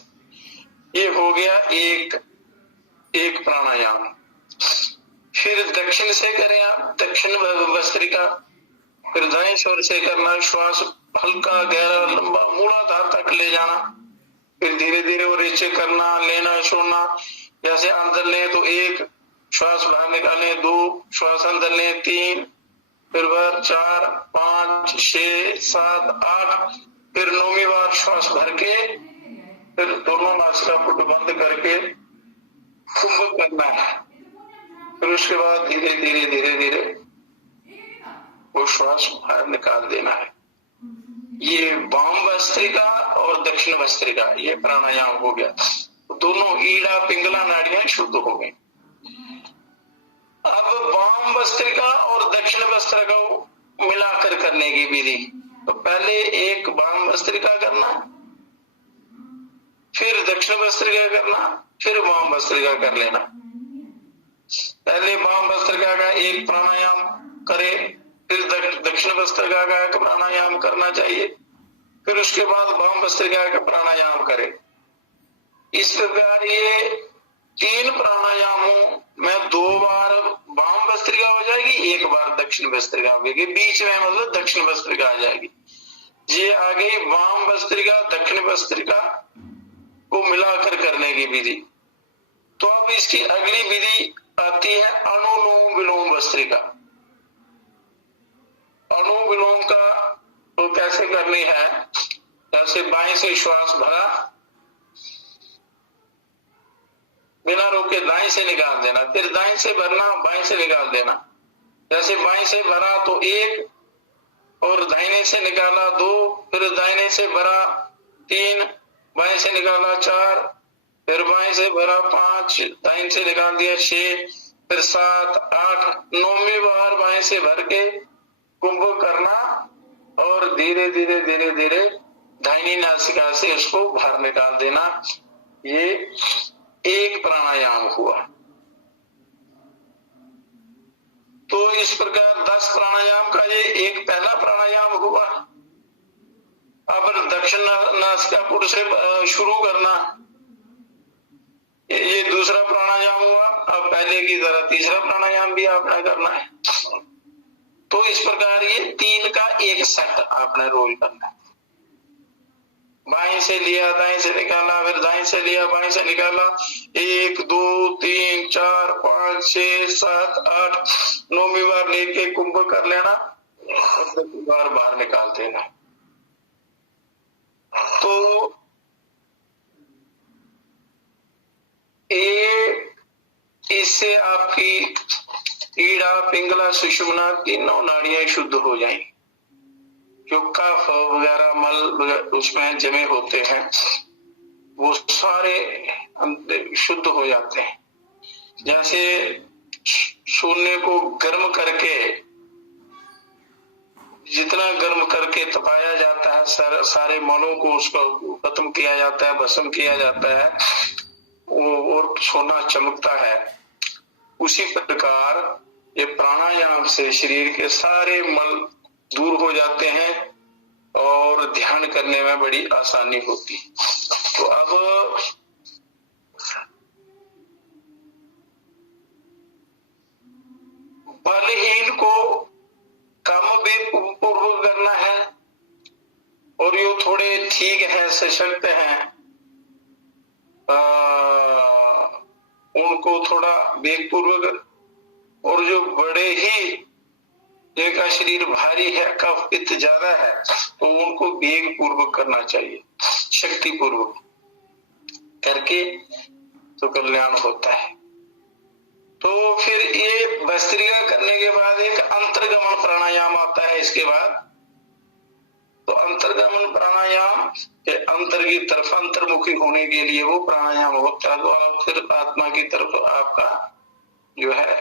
ये हो गया एक प्राणायाम। फिर दक्षिण से करें आप, दक्षिण भस्त्रिका। फिर दाएं स्वर से करना, श्वास हल्का गहरा लंबा मूलाधार तक ले जाना, फिर धीरे धीरे और नीचे करना, लेना छोड़ना। जैसे अंदर लें तो 1 श्वास बाहर निकालें, 2 श्वास अंदर लें, 3 फिर बार 4 5 6 7 8 फिर 9वीं बार श्वास भर के फिर दोनों नासिका पुट बंद करके कुंभ करना है। फिर उसके बाद धीरे धीरे धीरे धीरे वो श्वास बाहर निकाल देना है। ये वाम भस्त्रिका और दक्षिण भस्त्रिका, ये प्राणायाम हो गया। दोनों ईड़ा पिंगला नाड़ियां शुद्ध हो गई। अब वाम भस्त्रिका और दक्षिण भस्त्रिका को मिलाकर करने की विधि। तो पहले एक वाम भस्त्रिका करना, फिर दक्षिण भस्त्रिका करना, फिर वाम भस्त्रिका कर लेना। पहले वाम भस्त्रिका का एक प्राणायाम करे, फिर दक्षिण भस्त्रिका का एक प्राणायाम करना चाहिए, फिर उसके बाद वाम भस्त्रिका का प्राणायाम करे। इस प्रकार ये 3 प्राणायामों में 2 बार वाम भस्त्रिका हो जाएगी, 1 बार दक्षिण भस्त्रिका हो जाएगी, बीच में मतलब दक्षिण भस्त्रिका आ जाएगी। ये आ गई वाम भस्त्रिका दक्षिण भस्त्रिका को मिलाकर करने की विधि। तो अब इसकी अगली विधि आती है अनुलोम विलोम भस्त्रिका। अनुलोम विलोम का तो कैसे करनी है, जैसे बाएं से श्वास भरा, बिना रोके दाएं से निकाल देना, फिर दाएं से भरना, बाएं से निकाल देना। जैसे बाएं से भरा तो 1 और दाहिने से निकाला 2, फिर दाहिने से भरा 3, बाएं से निकाला 4, फिर बाएं से भरा 5, दाहिने से निकाल दिया 6, फिर 7 8 9वीं बार बाएं से भर के कुंभ करना और धीरे धीरे धीरे धीरे दाहिनी नासिका से उसको बाहर निकाल देना। ये एक प्राणायाम हुआ। तो इस प्रकार 10 प्राणायाम का ये एक पहला प्राणायाम हुआ। अब दक्षिण नासिकापुट से शुरू करना, ये दूसरा प्राणायाम हुआ। अब पहले की तरह तीसरा प्राणायाम भी आपने करना है। तो इस प्रकार ये 3 का एक सेट आपने रोल करना है। बाएं से लिया, दाएं से निकाला, फिर दाएं से लिया, बाएं से निकाला, 1 2 3 4 5 6 7 8 9वीं बार लेके कुंभ कर लेना और 10वीं बार बाहर निकाल देना। तो इससे आपकी ईड़ा पिंगला सुषुम्ना तीनों नाड़ियां शुद्ध हो जाएंगी। जो कफ वगैरह मल उसमें जमे होते हैं वो सारे शुद्ध हो जाते हैं। जैसे सोने को गर्म करके जितना गर्म करके तपाया जाता है, सारे मलों को उसको खत्म किया जाता है, भस्म किया जाता है, वो और सोना चमकता है। उसी प्रकार ये प्राणायाम से शरीर के सारे मल दूर हो जाते हैं और ध्यान करने में बड़ी आसानी होती है। तो अब बलहीन को काम पूर्वक करना है और ये थोड़े ठीक है, सशक्त हैं, उनको थोड़ा वेग पूर्वक, और जो बड़े ही जिनका शरीर भारी है, कफ पित्त ज्यादा है, तो उनको वेग पूर्वक करना चाहिए, शक्ति पूर्वक करके तो कल्याण होता है। तो फिर ये भस्त्रिका करने के बाद एक अंतर्गमन प्राणायाम आता है। इसके बाद तो अंतर्गमन प्राणायाम के अंतर की तरफ अंतर्मुखी होने के लिए वो प्राणायाम होता है। तो आप फिर आत्मा की तरफ आपका जो है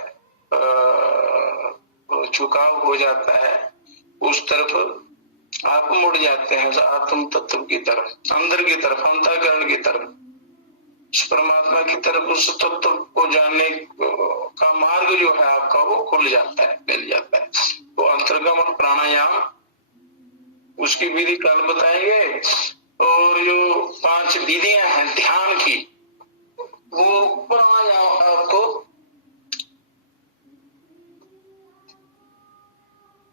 झुकाव हो जाता है, उस तरफ आप मुड़ जाते हैं, आत्म तत्व की तरफ, अंदर की तरफ, अंतःकरण की तरफ, उस परमात्मा की तरफ, उस तत्व को जानने का मार्ग जो है आपका वो खुल जाता है, मिल जाता है। तो अंतर्गमन प्राणायाम उसकी विधि कल बताएंगे। और जो 5 विधियां हैं ध्यान की, वो प्राणायाम आपको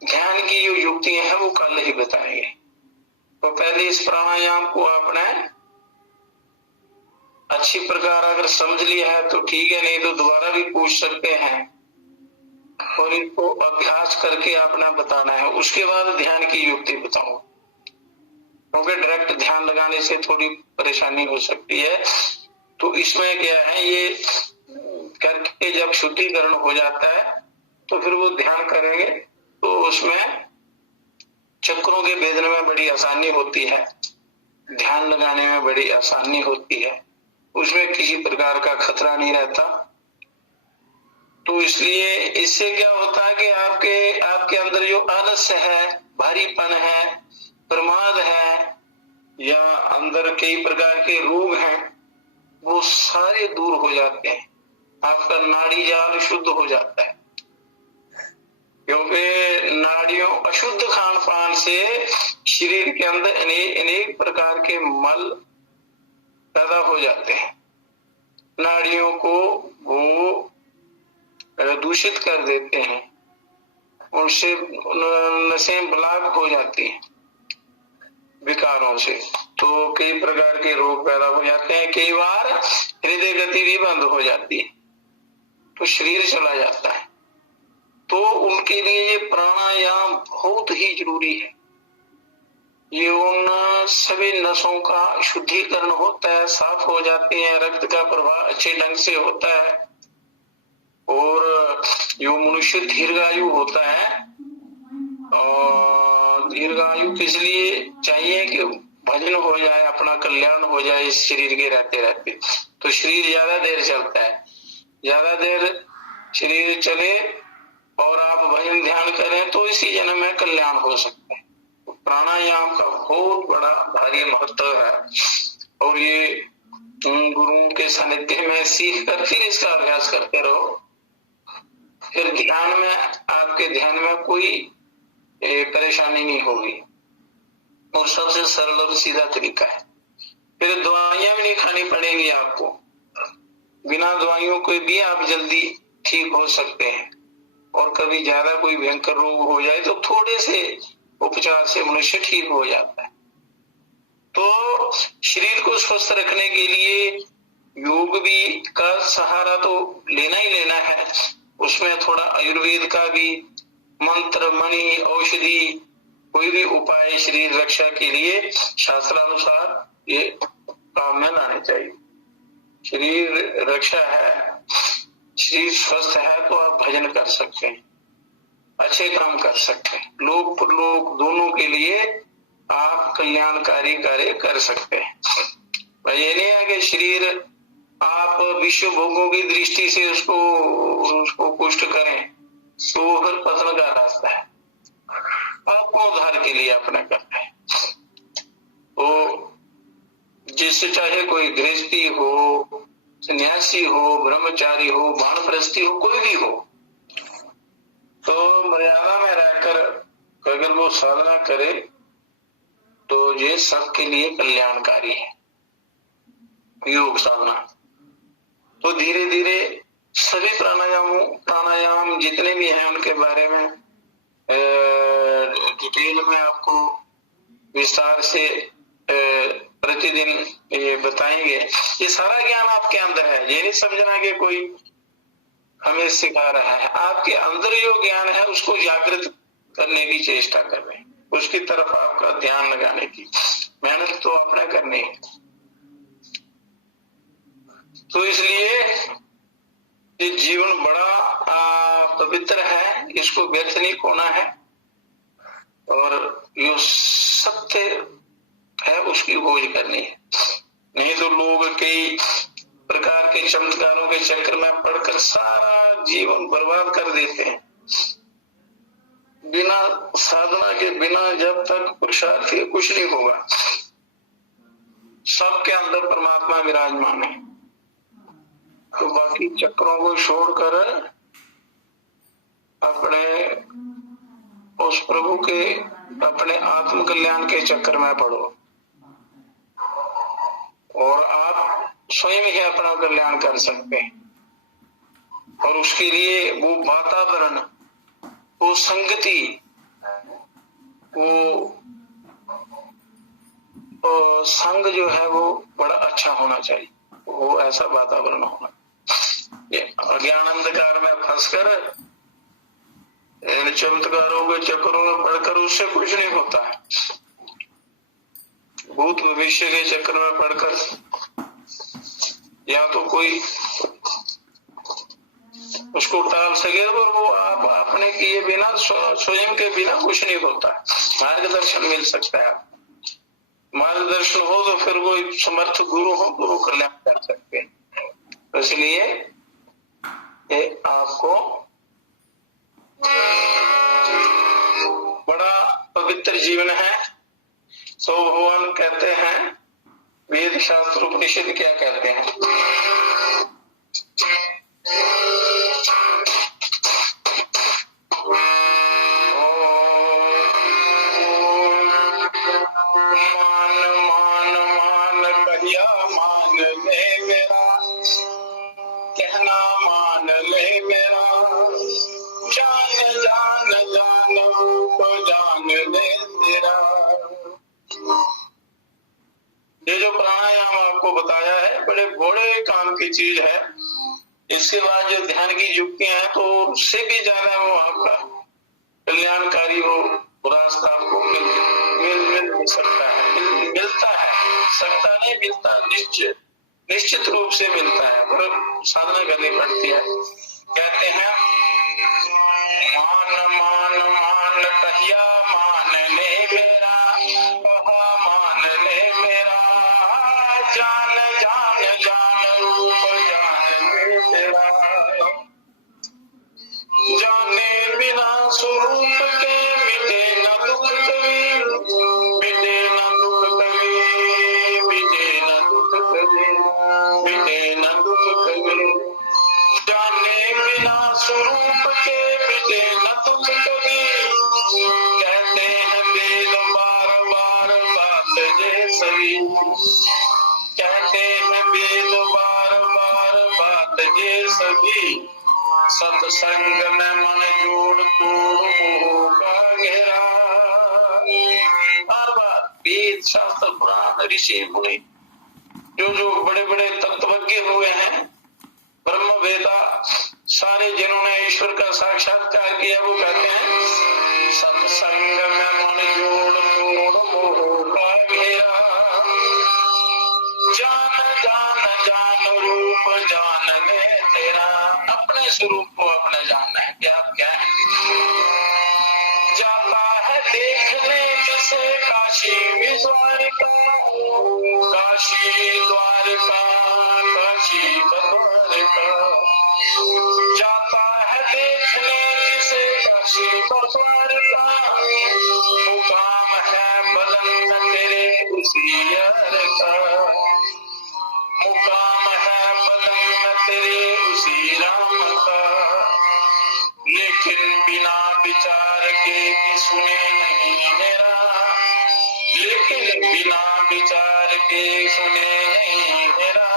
ध्यान की जो युक्तियां हैं वो कल ही बताएंगे। तो पहले इस प्राणायाम को आपने अच्छी प्रकार अगर समझ लिया है तो ठीक है, नहीं तो दोबारा भी पूछ सकते हैं और इनको अभ्यास करके आपने बताना है। उसके बाद ध्यान की युक्ति बताऊं, क्योंकि डायरेक्ट ध्यान लगाने से थोड़ी परेशानी हो सकती है। तो इसमें क्या है, ये करके जब शुद्धिकरण हो जाता है तो फिर वो ध्यान करेंगे तो उसमें चक्रों के भेदने में बड़ी आसानी होती है, ध्यान लगाने में बड़ी आसानी होती है, उसमें किसी प्रकार का खतरा नहीं रहता। तो इसलिए इससे क्या होता है कि आपके अंदर जो आलस्य है, भारीपन है, प्रमाद है, या अंदर कई प्रकार के रोग हैं, वो सारे दूर हो जाते हैं। आपका नाड़ी जाल शुद्ध हो जाता है, क्योंकि नाड़ियों अशुद्ध खान पान से शरीर के अंदर अनेक प्रकार के मल पैदा हो जाते हैं। नाड़ियों को वो दूषित कर देते हैं, उनसे नसें ब्लॉक हो जाती हैं विकारों से, तो कई प्रकार के रोग पैदा हो जाते हैं। कई बार हृदय गति भी बंद हो जाती है, तो शरीर चला जाता है। तो उनके लिए ये प्राणायाम बहुत ही जरूरी है। ये उन सभी नसों का शुद्धिकरण होता है, साफ हो जाती है, रक्त का प्रवाह अच्छे ढंग से होता है, और जो मनुष्य दीर्घायु होता है, और दीर्घायु किस लिए चाहिए कि भजन हो जाए, अपना कल्याण हो जाए इस शरीर के रहते रहते। तो शरीर ज्यादा देर चलता है, ज्यादा देर शरीर चले और आप भजन ध्यान करें तो इसी जन्म में कल्याण हो सकता है। प्राणायाम का बहुत बड़ा भारी महत्व है, और ये गुरुओं के सानिध्य में सीख कर फिर इसका अभ्यास करते रहो। फिर ध्यान में, आपके ध्यान में कोई परेशानी नहीं होगी, और सबसे सरल और सीधा तरीका है। फिर दवाइयां भी नहीं खानी पड़ेंगी आपको, बिना दवाइयों के भी आप जल्दी ठीक हो सकते हैं। और कभी ज्यादा कोई भयंकर रोग हो जाए तो थोड़े से उपचार से मनुष्य ठीक हो जाता है। तो शरीर को स्वस्थ रखने के लिए योग भी का सहारा तो लेना ही लेना है, उसमें थोड़ा आयुर्वेद का भी मंत्र, मणि, औषधि, कोई भी उपाय शरीर रक्षा के लिए शास्त्रानुसार ये काम में लाने चाहिए। शरीर रक्षा है, शरीर स्वस्थ है तो आप भजन कर सकते हैं, अच्छे काम कर सकते हैं, लोक परलोक दोनों के लिए आप कल्याणकारी कार्य कर सकते हैं। ये नहीं है कि शरीर आप विश्व भोगों की दृष्टि से उसको पुष्ट करें, तो फिर पतन का रास्ता है। आपको आत्मोद्धार के लिए अपना करना है। वो जिससे चाहे कोई गृहस्थी हो, सन्यासी हो, ब्रह्मचारी हो, वानप्रस्थी हो, कोई भी हो, तो मर्यादा में रहकर अगर वो साधना करे तो ये सबके लिए कल्याणकारी है योग साधना। तो धीरे धीरे सभी प्राणायाम जितने भी हैं उनके बारे में डिटेल में आपको विस्तार से प्रतिदिन ये बताएंगे। ये सारा ज्ञान आपके अंदर है, ये नहीं समझना कि कोई हमें सिखा रहा है। आपके अंदर जो ज्ञान है उसको जागृत करने की चेष्टा कर रहे हैं, उसकी तरफ आपका ध्यान लगाने की मेहनत तो आपने करनी है। तो इसलिए ये जीवन बड़ा पवित्र है, इसको व्यर्थ नहीं खोना है, और जो सत्य है उसकी खोज करनी है। नहीं तो लोग कई प्रकार के चमत्कारों के चक्कर में पड़कर सारा जीवन बर्बाद कर देते हैं। बिना साधना के, बिना जब तक पुरुषार्थ के कुछ नहीं होगा। सबके अंदर परमात्मा विराजमान है, तो बाकी चक्रों को छोड़कर अपने उस प्रभु के, अपने आत्म कल्याण के चक्कर में पड़ो, और आप स्वयं ही अपना कल्याण कर सकते हैं। और उसके लिए वो वातावरण, वो संगति, वो संग जो है वो बड़ा अच्छा होना चाहिए, वो ऐसा वातावरण होना। ये अज्ञान अंधकार में फंसकर इन चमत्कारों के चक्करों में पड़कर उससे कुछ नहीं होता है। भूत भविष्य के चक्कर में पड़कर या तो कोई उसको टाल सके, और वो आप अपने किए बिना, स्वयं के बिना कुछ नहीं होता। मार्गदर्शन मिल सकता है, मार्गदर्शन हो तो फिर वो समर्थ गुरु हो तो वो कल्याण कर सकते हैं। इसलिए ये आपको बड़ा पवित्र जीवन है। तो भगवान कहते हैं, वेद शास्त्र उपनिषद क्या कहते हैं? ये जो प्राणायाम आपको बताया है बड़े बड़े काम की चीज है। इसके बाद जो ध्यान की युक्तियां हैं तो उससे भी ज्यादा वो आपका कल्याणकारी वो रास्ता आपको मिल सकता है, मिलता है, सकता नहीं मिलता, निश्चित रूप से मिलता है, पर साधना करनी पड़ती है। कहते हैं, मान मान मान कहिया मान ले मेरा, मान ले मेरा, जान जान जान रूप जान ले तेरा, जाने बिना स्वरूप के मिटे न दुख कभी, मिटे न दुख कभी, मिटे न दुख कभी, मिटे न दुख कभी, जाने बिना स्वरूप के मिटे न दुख कभी। कहते हैं वेद बार बार बात ये सही, कहते हैं वेद बार बार बात ये सभी, सत्संग में मन जोड़ तोड़ होगा घेरा। बार बार वेद शास्त्र पुराण ऋषि मुनि जो बड़े बड़े तत्वज्ञ हुए हैं, ब्रह्म वेदा सारे जिन्होंने ईश्वर का साक्षात्कार किया, वो कहते हैं सत्संग में मन जोड़ तोड़ होगा घेरा, जान जान जान रूप जान ले तेरा। अपने स्वरूप को अपने जानना है कि आप क्या है। जाता है देखने जिसे काशी भी द्वारिका, काशी द्वारिका, काशी द्वारिका, जाता है देखने जिसे तो स्वर का मुकाम है बदन तेरे उसी यार का, मुकाम है बदन तेरे उसी राम का। लेकिन बिना विचार के कि सुने नहीं मेरा, लेकिन बिना विचार के सुने नहीं मेरा।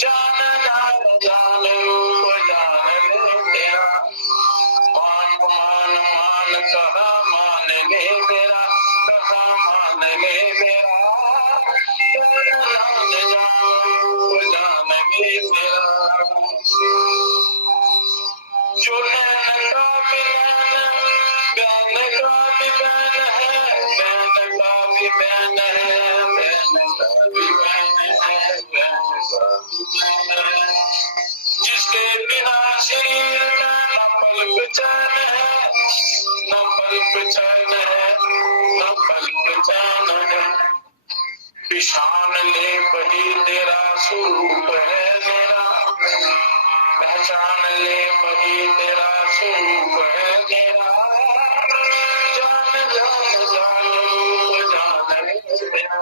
जान जान जान रूप जान ले तेरा, मान मान मान कहा मान ले तेरा, कहा मान ले तेरा। जान जान जान रूप जान ले तेरा। जो नैन का भी नैन, बैन का भी बैन है, बैन का भी बैन है, बैन का भी बैन है, बैन का भी बैन है। जिसके बिना शरीर में न पल चैन है, न पल चैन है, न पल चैन है। पहचान ले वही तेरा स्वरूप है मेरा, पहचान ले वही तेरा स्वरूप है मेरा। जान जान जान रूप जान ले मेरा।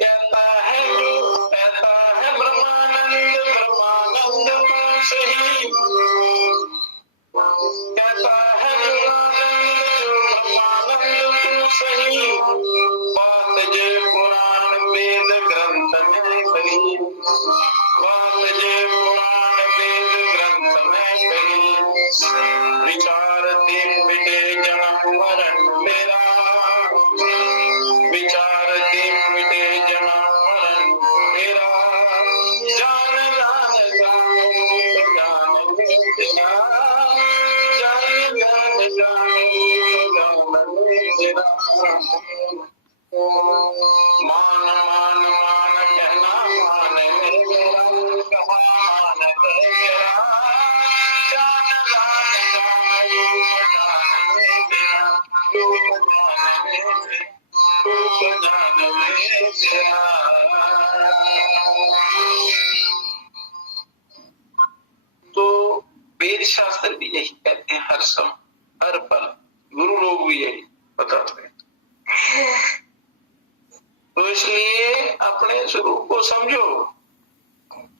कहता है ब्रह्मानंद ब्रह्मानंद पास ही, कहता है ब्रह्मानंद जो ब्रह्मानंद तू सही। बात जे पुराण वेद ग्रंथ में कही, बात जे पुराण वेद ग्रंथ में कही। विचार देख मिटे जन्म मरण मेरा, विचार देख मिटे जन्म मरण मेरा। जान जान जान जान तेरा, जान जान जान तेरा। मान मान मान कहना मान ले मेरा, कहा मान ले मेरा। जान जान जान रूप जान ले मेरा, रूप जान ले मेरा, रूप जान ले तेरा। तो वेद शास्त्र भी यही कहते हैं, हर समय हर पल गुरु लोग भी यही बताते हैं। तो इसलिए अपने स्वरूप को समझो।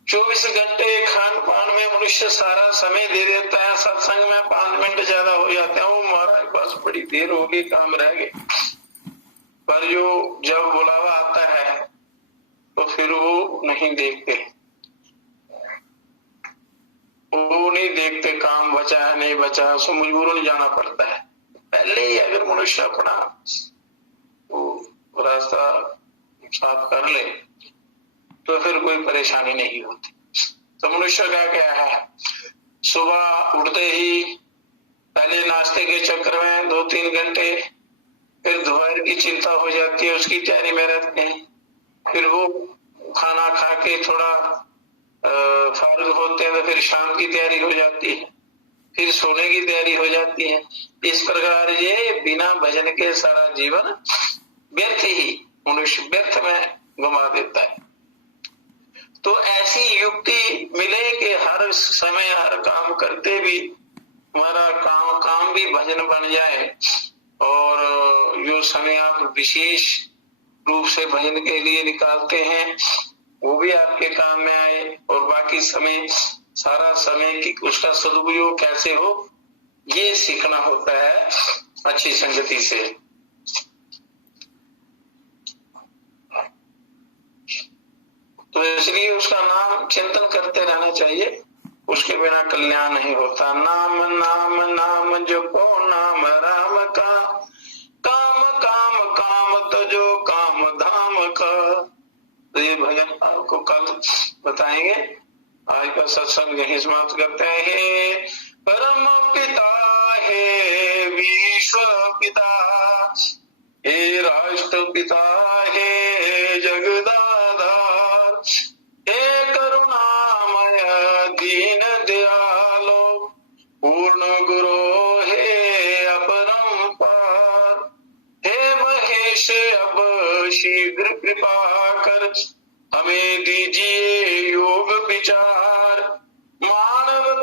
24 घंटे खान पान में मनुष्य सारा समय दे देता है, सत्संग में 5 मिनट ज्यादा हो जाते हैं, वो महाराज बस बड़ी देर होगी, काम रह गए। पर जो जब बुलावा आता है तो फिर वो नहीं देखते, वो नहीं देखते काम बचा है नहीं बचा, उसको मजबूरन जाना पड़ता है। पहले ही अगर मनुष्य अपना वो रास्ता साफ कर ले तो फिर कोई परेशानी नहीं होती। तो मनुष्य का क्या है, सुबह उठते ही पहले नाश्ते के चक्कर में 2-3 घंटे, फिर दोपहर की चिंता हो जाती है, उसकी तैयारी में रहते हैं। फिर वो खाना खा के थोड़ा फारिग होते हैं तो फिर शाम की तैयारी हो जाती है, फिर सोने की तैयारी हो जाती है। इस प्रकार ये बिना भजन के सारा जीवन व्यर्थ ही, मनुष्य व्यर्थ में घुमा देता है। तो ऐसी युक्ति मिले कि हर समय हर काम करते भी हमारा काम भी भजन बन जाए, और जो समय आप विशेष रूप से भजन के लिए निकालते हैं वो भी आपके काम में आए, और बाकी समय सारा समय की उसका सदुपयोग कैसे हो ये सीखना होता है अच्छी संगति से। तो इसलिए उसका नाम चिंतन करते रहना चाहिए, उसके बिना कल्याण नहीं होता। नाम नाम नाम जपो नाम राम का, काम काम काम तजो काम धाम का। तो ये भजन आपको कल बताएंगे। आज का सत्संग यही समाप्त करते हैं। परम पिता है विश्व पिता, हे राष्ट्र पिता है जगदाधार, हे करुणामय दीन दयालो, पूर्ण गुरु हे अपरंपार, हे महेश अब शीघ्र कृपा कर, हमें दीजिए योग विचार, मानव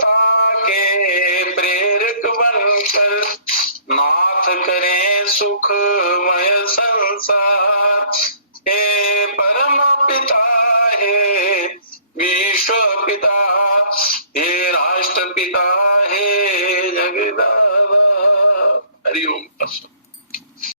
हे राष्ट्रपिता